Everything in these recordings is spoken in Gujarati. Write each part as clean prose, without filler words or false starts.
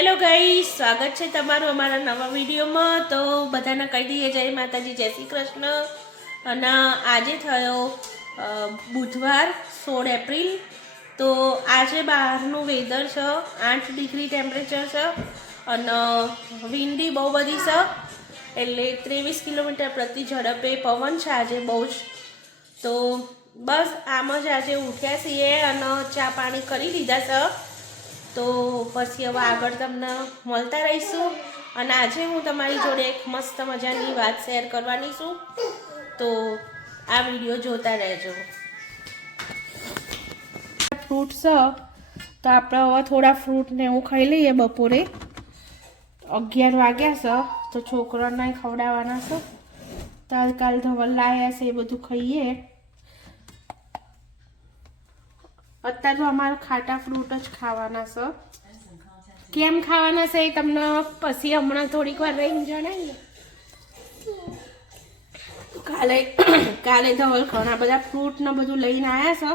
હેલો ગાઈસ, સ્વાગત છે તમારું અમારા નવા વિડીયોમાં। તો બધાને કહી દઈએ જય માતાજી, જય શ્રી કૃષ્ણ। અને આજે થયો બુધવાર 16 એપ્રિલ। તો આજે બહારનું વેધર છે, 8 ડિગ્રી ટેમ્પરેચર છે અને વિન્ડી બહુ બધી છે, એટલે 23 કિલોમીટર પ્રતિ ઝડપે પવન છે આજે બહુ જ। તો બસ આમ જ આજે ઉઠ્યા છીએ અને ચા પાણી કરી લીધા છે। તો પછી હવે આગળ તમને મળતા રહીશું અને આજે હું તમારી જોડે એક મસ્ત મજાની વાત શેર કરવાની છું, તો આ વિડીયો જોતા રહેજો। ફ્રૂટ છે તો આપણે હવે થોડા ફ્રૂટ ને એવું ખાઈ લઈએ। બપોરે 11 વાગ્યા છે તો છોકરાને ખવડાવવાના છે, કાલ ધવલ લાયા છે એ બધું ખાઈએ। અત્યારે તો અમારે ખાટા ફ્રૂટ જ ખાવાના છે। કેમ ખાવાના છે એ તમને પછી હમણાં થોડીક વાર રહીને જણાવીએ। કાલે ધવલ ઘણા બધા ફ્રૂટ ને બધું લઈને આવ્યા છે,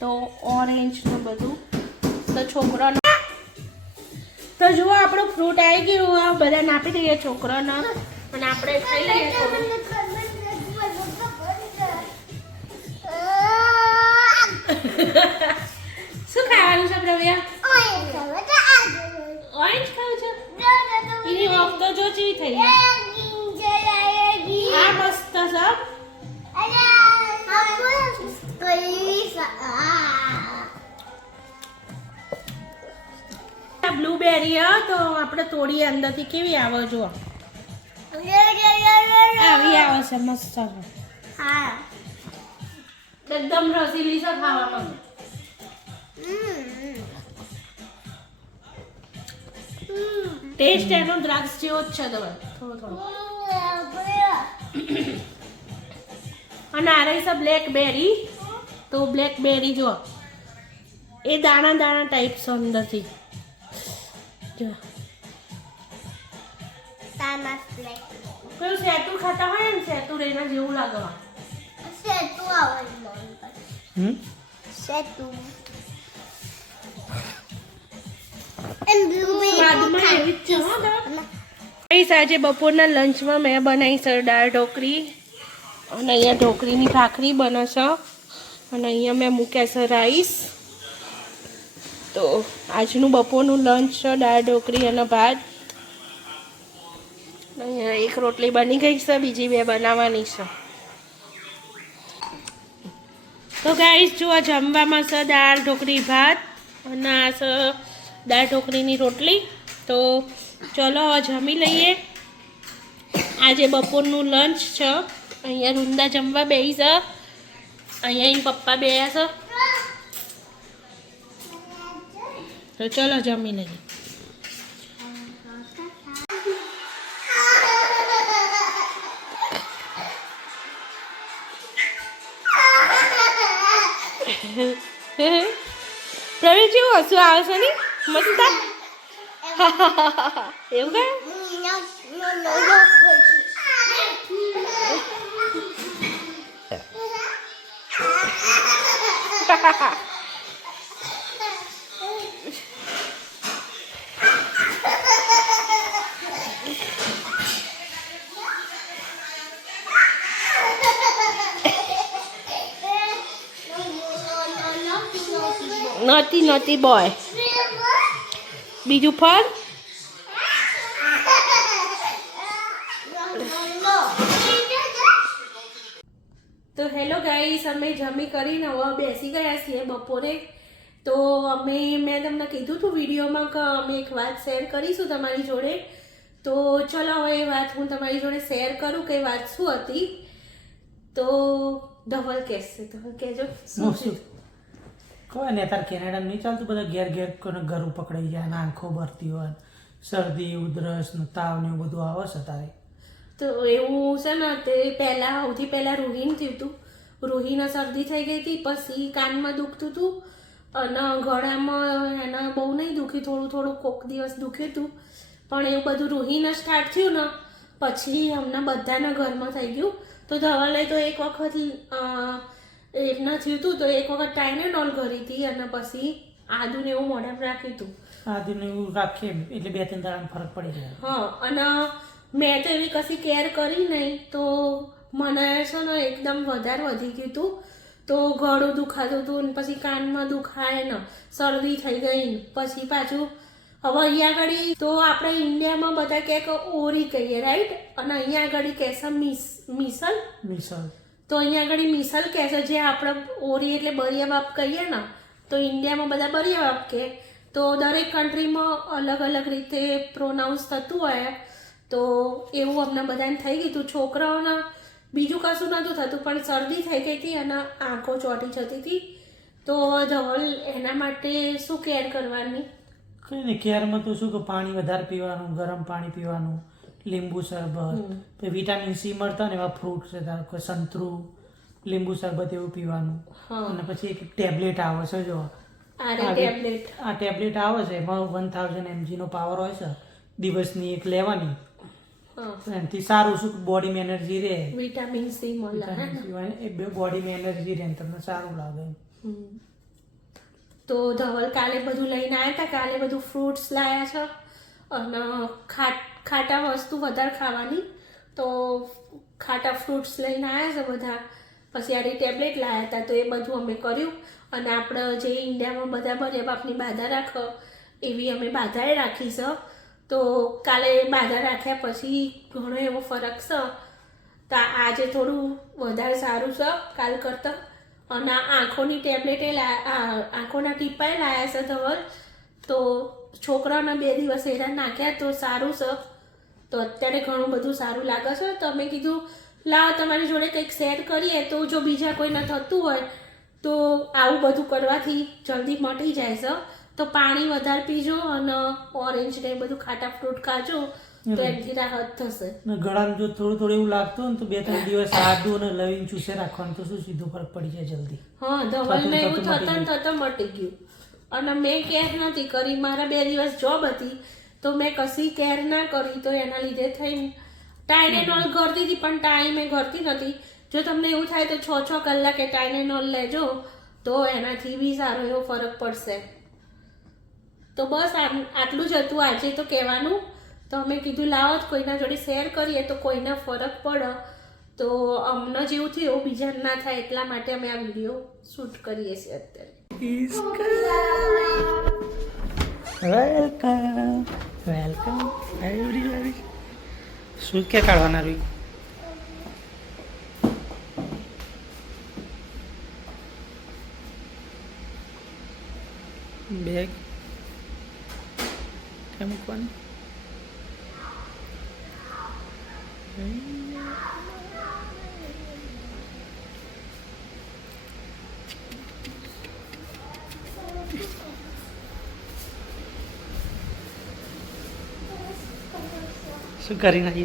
તો ઓરેન્જ ને બધું તો છોકરાને તો જુઓ આપણું ફ્રૂટ આવી ગયું, બધાને આપી દઈએ છોકરાને અને આપણે ખાઈ લઈએ। શું ખાવાનું છે પ્રવ્યા? ઓરેન્જ ખાવું છે? એની ઓફ તો જો ચીવી થઈ આ મસ્ત છે બ્લુબેરી। તો આપણે તોડીએ અંદરથી કેવી આવે જુઓ, આવી આવે છે મસ્ત છે, એકદમ રસીલી છે ખાવામાં। ટેસ્ટ એનો દ્રાક્ષ જેવો જ છે થોડો થોડો। અને આ રહી છે બ્લેકબેરી। તો બ્લેકબેરી જો એ દાણા દાણા ટાઈપ છે અંદરથી જો। કયું સેતુ ખાતા હોય ને, સેતુ એના જેવું લાગે। સેતુ આજે બપોરના લંચમાં મેં બનાવી છે દાળ ઢોકળી, અને અહીંયા ઢોકળીની ભાખરી બને છે, અને અહીંયા મેં મૂક્યા છે રાઈસ। તો આજનું બપોરનું લંચ છે દાળ ઢોકળી અને ભાત। અહીંયા એક રોટલી બની ગઈ છે, બીજી 2 બનાવવાની છે। તો ગાઈસ જુઓ, જમવામાં છે દાળ ઢોકળી ભાત અને આ છે દાળ ઢોકળીની રોટલી। તો ચલો જમી લઈએ। આજે બપોરનું લંચ છે। અહીંયા રૂંદા જમવા બેસી છે, અહીંયા એના પપ્પા બેસ્યા છે, તો ચલો જમી લઈએ। પ્રવીણ જેવું હસવું આવે છે ને, મસ્ત એવું કે નોટી નોટી બોય। બીજું ફળ તો હેલો ગાઈસ, અમે જમી કરીને હવે બેસી ગયા છીએ બપોરે। તો મેં તમને કીધું હતું વિડીયોમાં કે અમે એક વાત શેર કરીશું તમારી જોડે। તો ચલો હવે એ વાત હું તમારી જોડે શેર કરું કે વાત શું હતી। તો ધવલ કહેશે, ધવલ કહેજો શું છે? કોઈ ને અત્યારે કેનેડા નહીં ચાલતું, બધા ઘેર કોને ગરું પકડાઈ જાય ને આંખો ભરતી હોય, શરદી ઉધરસ ને તાવ ને એવું બધું આવે છે તારે। તો એવું છે ને, તે સૌથી પહેલાં રૂહીને થયું હતું। રૂહીને શરદી થઈ ગઈ હતી, પછી કાનમાં દુખતું હતું અને ગળામાં એના બહુ નહીં દુખી, થોડું થોડું કોક દિવસ દુખ્યું હતું, પણ એવું બધું રૂહીને સ્ટાર્ટ થયું ને પછી અમને બધાના ઘરમાં થઈ ગયું। તો ધવલે તો એક વખત એમના થયું હતું, તો એક વખત ટાઇલેનોલ કરી હતી અને પછી આદુ ને એવું મોઢામાં રાખ્યું હતું. આદુને એવું રાખીએ એટલે 2-3 દાડામાં ફરક પડી જાય. હા, અને મેં તો એવી કશી કેર કરી નહીં તો મને છે ને એકદમ વધારે વધી ગયું હતું. તો ગળું દુખાતું હતું ને પછી કાનમાં દુખાય ને શરદી થઈ ગઈ ને પછી પાછું હવે અહીંયા આગળ તો આપણે ઇન્ડિયામાં બધા કહે કે ઓરી કહીએ રાઈટ, અને અહીંયા આગળ કહેશે મિસલ. તો અહીંયા આગળ મિસલ કહે છે, જે આપણે ઓરી એટલે બરિયા બાપ કહીએ ને, તો ઇન્ડિયામાં બધા બરિયા બાપ કહે. તો દરેક કન્ટ્રીમાં અલગ અલગ રીતે પ્રોનાઉન્સ થતું હોય. તો એવું અમને બધાને થઈ ગયું હતું. છોકરાઓને બીજું કશું નહોતું થતું, પણ શરદી થઈ ગઈ હતી અને આંખો ચોટી જતી હતી. તો ધવલ એના માટે શું કેર કરવાની? કંઈ નહીં, કેરમાં તો શું કે પાણી વધારે પીવાનું, ગરમ પાણી પીવાનું, લીંબુ શરબત, પછી વિટામિન સી મળતા ને એવા ફ્રૂટ છે, ધારો કે સંતરું, લીંબુ શરબત એવું પીવાનું. અને પછી એક ટેબ્લેટ આવે છે, જો આ ટેબ્લેટ આવે છે, એમાં 1000 mg નો પાવર હોય છે. દિવસની એક લેવાની, એનાથી સારું શું બોડીમાં એનર્જી રહે, વિટામિન સી મળે, બોડીમાં એનર્જી રહે, તમને સારું લાગે. તો ધવલ કાલે બધું લઈને આવ્યા હતા. કાલે બધું ફ્રૂટ્સ લાવ્યા છે અને ખાટા વસ્તુ વધારે ખાવાની. તો ખાટા ફ્રૂટ્સ લઈને આવ્યા છે બધા. પછી આડી ટેબ્લેટ લાવ્યા હતા, તો એ બધું અમે કર્યું. અને આપણે જે ઇન્ડિયામાં બધા બરિયા બાપની બાધા રાખો એવી અમે બાધાએ રાખી છે. તો કાલે બાધા રાખ્યા પછી ઘણો એવો ફરક છે. તો આજે થોડું વધારે સારું છે કાલ કરતાં. અને આંખોની ટેબ્લેટે આંખોના ટીપાએ લાવ્યા છે ધવલ. તો છોકરાઓને 2 દિવસ હેરાન નાખ્યા તો સારું છે. તો અત્યારે ઘણું બધું સારું લાગે છે. તો અમે કીધું લાવ તમારી જોડે કંઈક શેર કરીએ, તો જો બીજા કોઈને થતું હોય તો આવું બધું કરવાથી જલ્દી મટી જાય છે. તો પાણી વધારે પીજો અને ઓરેન્જ ને બધું ખાટા ફ્રૂટ ખાજો તો એનાથી રાહત થશે. ગળામાં જો થોડું એવું લાગતું હોય ને તો 2-3 દિવસ આદુ અને લવિંગ ચૂસે રાખવાનું, તો શું સીધો ફરક પડી જાય જલ્દી. હા, ધવલને એવું થતાં મટી ગયું. અને મેં કેર નથી કરી, મારા 2 દિવસ જોબ હતી તો મેં કશી કેર ના કરી, તો એના લીધે થઈને ટાઇલેનોલ કરતી હતી પણ ટાઈમે કરતી નથી. જો તમને એવું થાય તો 6 કલાકે ટાઇલેનોલ લેજો તો એનાથી બી સારો એવો ફરક પડશે. તો બસ આટલું જ હતું આજે તો કહેવાનું. તો અમે કીધું લાવો કોઈના જોડે શેર કરીએ તો કોઈને ફરક પડે, તો અમને જેવું થયું એવું બીજાને ના થાય, એટલા માટે અમે આ વિડીયો શૂટ કરીએ છીએ અત્યારે. Welcome everybody. શું કે કાઢવાના રૂઈ? બેગ ક્યાં મૂકવાની? શું કરીને આવી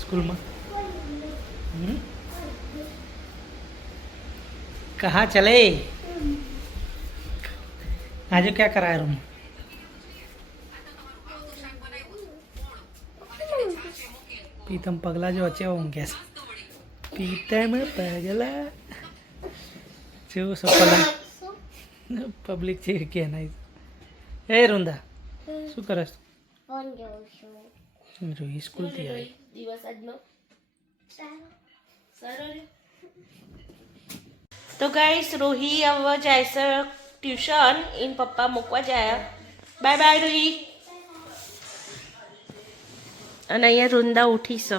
સ્કૂલમાં? कहाँ चले? आज क्या कराया रूम? पीतम पगला जो अच्छे होंगे कैसे? पीतम पगला जो सफला पब्लिक છે કે નહીં? એ રૂંદા શું કરસ? ફોન જોઉં છું. જો સ્કૂલ થી આવી. દિવસ આજનો સારો રે. તો ગાઈસ રોહી હવે જાય છે ટ્યુશન, એન પપ્પા મૂકવા જાય. Bye bye રોહી. અને અહીંયા રૂંદા ઉઠી છે.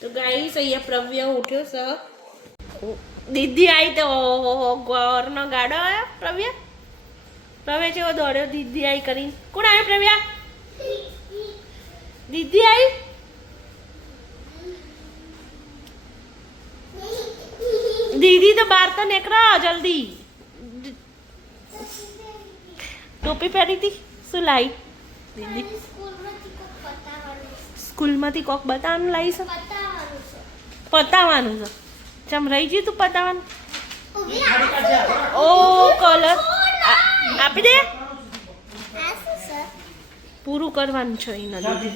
તો ગાઈસ અહીંયા પ્રવ્ય ઉઠ્યો છે. દીદી આવી તો ગોરનો ગાડો આવ્યો. પ્રવ્ય જેવો દોડ્યો દીદી આવી કરીને. કોણ આવ્યો પ્રવ્યા? દીદી આવી. દીદી તો બહાર તો નીકળો જલ્દી. ટોપી પહેરી હતી શું લાવી દીદી? સ્કૂલમાંથી કોક બતાવવાનું લાવી છે? પતાવવાનું છે. ચમ રહી ગયું તું પતાવવાનું? ઓ કલર આપી દે. પૂરું કરવાનું છે એ નથી.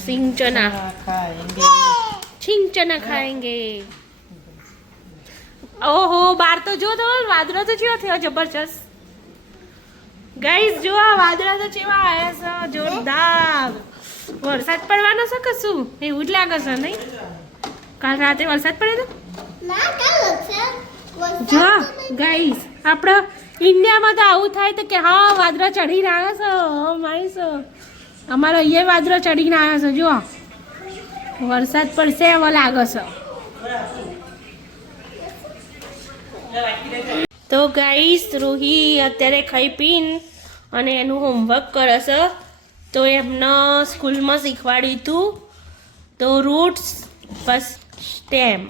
સિંગ ચના ખાएंगे સિંગ ચના ખાएंगे ઓહો બાર તો જો તો વાદળો તો કેવો થયો જબરજસ્ત ગાઈસ જો આ વાદળા તો કેવા આયા છે જોરદાર વરસાદ પડવાનો છે કે શું એવું જ લાગે છે નહીં કાલ રાતે વરસાદ પડ્યો ના કાલ છે તો જો ગાઈસ આપણે ઇન્ડિયામાં તો આવું થાય તો કે હા વાદળા ચડીને આવ્યા છે ઓ માઈસ અમારો અહીંયા વાદળા ચડીને આવ્યા છે જો વરસાદ પડશે એવો લાગે છે તો ગાઈસ રૂહી અત્યારે ખાઈ પીને અને એનું હોમવર્ક કરે છે તો એમને સ્કૂલમાં શીખવાડ્યું હતું તો રૂટ્સ પછી સ્ટેમ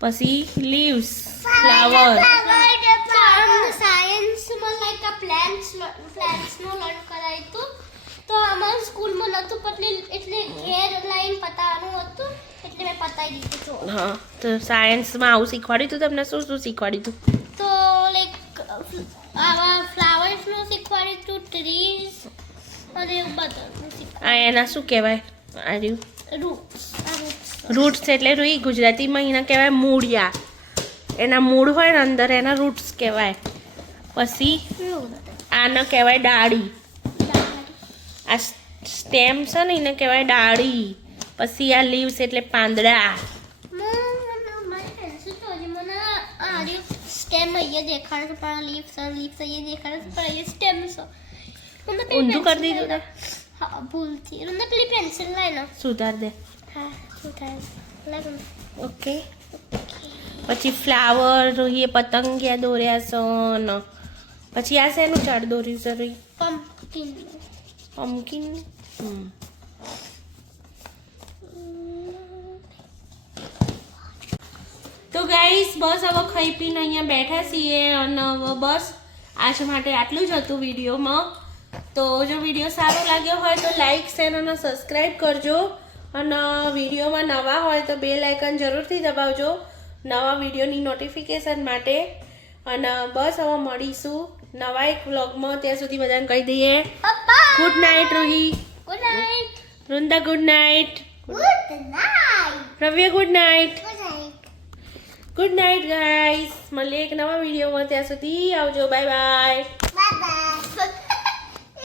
પછી લીવ્સ ફ્લાવર સાયન્સમાં લાઈક આ પ્લાન્ટ્સનું લર્ન કરાયું હતું તો અમારા સ્કૂલમાં નહોતું એટલે ઘેર લાઈન પતાવવાનું હતું એટલે મેં પતાવી દીધું હતું હા તો સાયન્સમાં આવું શીખવાડ્યું હતું તમને શું શું શીખવાડ્યું હતું તો લાઈક આવા ફ્લાવર્સનું શીખવાડ્યું હતું ટ્રીઝ અને એવું બધું આ એના શું કહેવાય આ રહ્યું રૂટ્સ રૂટ્સ એટલે રૂઈ ગુજરાતીમાં એના કહેવાય મૂળિયા એના મૂળ હોય ને અંદર એના રૂટ્સ કહેવાય પછી આને કહેવાય ડાળી આ સ્ટેમ છે ને એને કહેવાય ડાળી પછી આ લીવ્સ એટલે પાંદડા સ્ટેમ અહીંયા દેખાડે છે પણ લીવ્સ અહીંયા દેખાડે છે પણ અહીંયા સ્ટેમ છે ઊંધું કરી દીધું ને હા ભૂલથી મને પેલી પેન્સિલ લાવીને સુધાર દે હા શું થાય લાગ ઓકે પછી ફ્લાવર રોહીએ પતંગિયા દોર્યા છે ને પછી આ શેનું ઝાડ દોર્યું છે રોહી પમ્પકિન પમ્પકિન તો ગાઈસ બસ હવે ખાઈ પીને અહીંયા બેઠા છીએ અને હવે બસ આજ માટે આટલું જ હતું વિડીયોમાં તો જો વિડીયો સારો લાગ્યો હોય તો લાઈક શેર અને સબસ્ક્રાઈબ કરજો અને વિડીયોમાં નવા હોય તો બેલ આઇકન જરૂરથી દબાવજો નવા વિડીયોની નોટિફિકેશન માટે અને બસ હવે મળીશું નવા એક વ્લોગમાં ત્યાં સુધી બધાને કહી દઈએ good night Ruhi good night Vrinda good night good night Ravya good night good night good night guys મળીએ એક નવા વિડીયોમાં ત્યાં સુધી આવજો બાય બાય